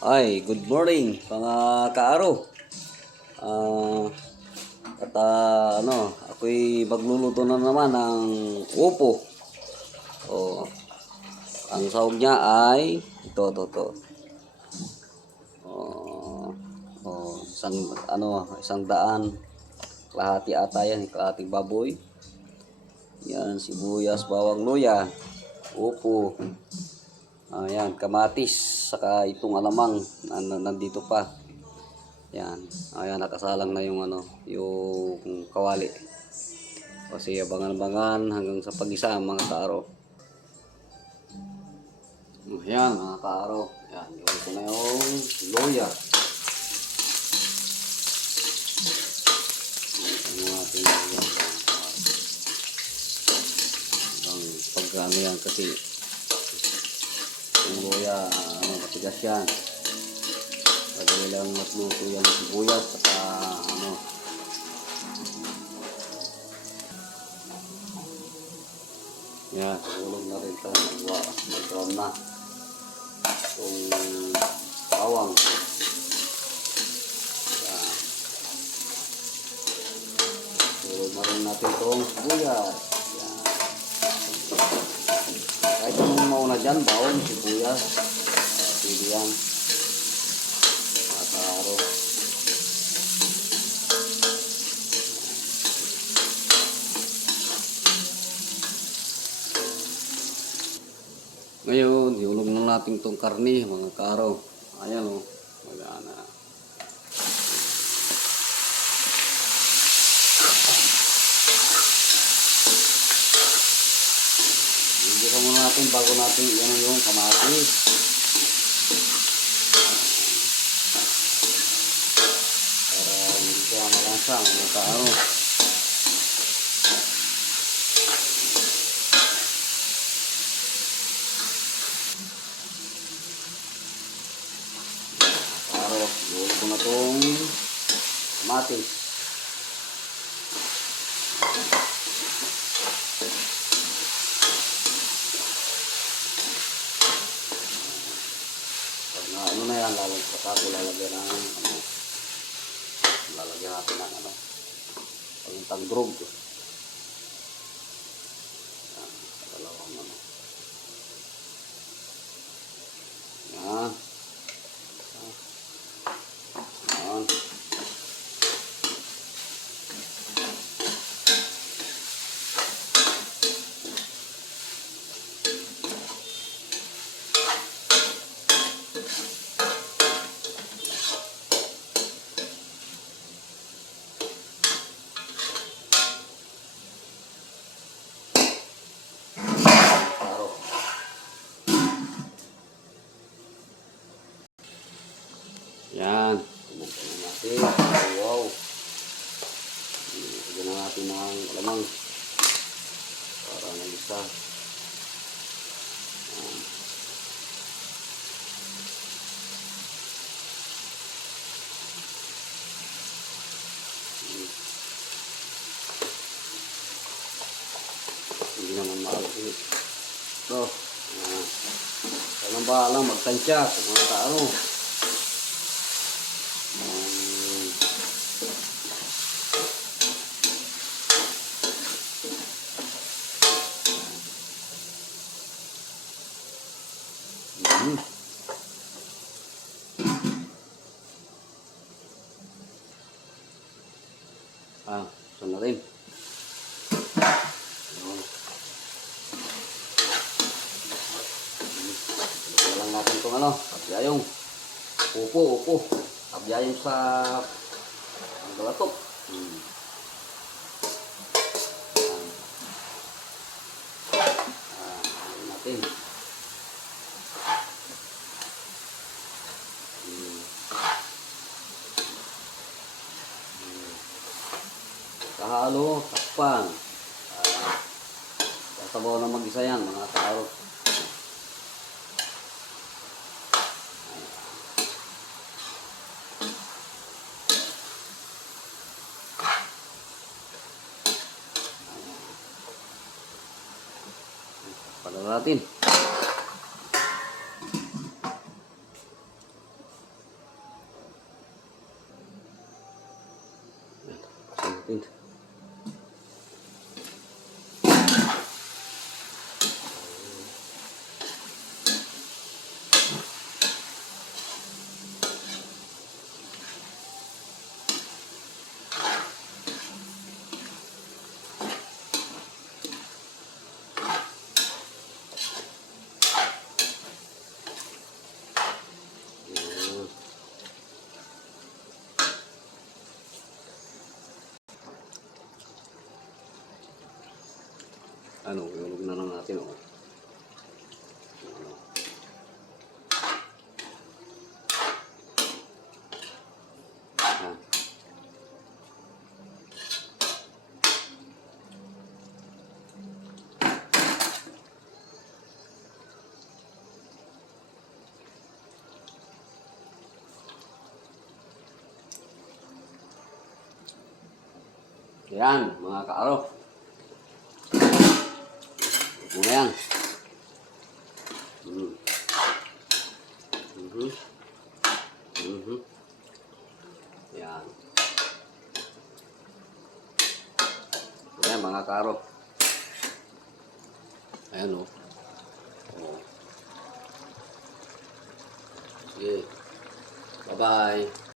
Ay, good morning mga kaaro. Ah, ako'y magluluto na naman ng upo. Oh, ang sahog niya ay ito. Oh, isang daan. Kalahati ata yan, kalahating baboy. Yan, sibuyas, bawang luya, upo. Ayan, kamatis, saka itong alamang nandito pa. Yan. Ayan, nakasalang na yung yung kawali. Kasi abangan-abangan hanggang sa pag-isa mga kaaro. Ayan mga kaaro. Ayan, gawin ko na yung loya. Ano natin yan. Pag yan kasi yung loya, matigas yan. Madali lang matluto yan ng sibuyas saka yan, tulog na rin ito. Nag-brown na itong bawang. Yan. Tulog na rin natin itong sibuyas. Yan. Kahit anong mauna dyan, bawang, sibuyas, pili yan. Mataro. Ngayon, iulog na natin itong karni, mga kaaro. Ayan o. Magana. Higisa muna natin bago natin yung kamatis. Para hindi siya malasa, mga kaaro. Iulog ko na itong kamatis. Pag na na yan, lalagyan natin ng pagintang drog. Yan, dalawang yan. Yan. Yan. Tumugin na natin. Wow. Tumugin na natin ng alamang. Para nag-isa. Yan. Hindi naman maalit. Ito. Yan. Kailang bahalang magtansya sa mga kaano. Ito na rin. Ito lang natin itong kabyayong. Upo. Kabyayong sa ang galatok. Natin. Kahalo, takpan. Sasabaw na mag-isa yan, mga kaaro. Takpan na natin. natin. Ano, ilog na lang natin, oh. Yan. Yan, mga kaaro. Muna yan. Yan. Yan, mga kaaro. Ayan, oh. Oh. Sige. Bye-bye.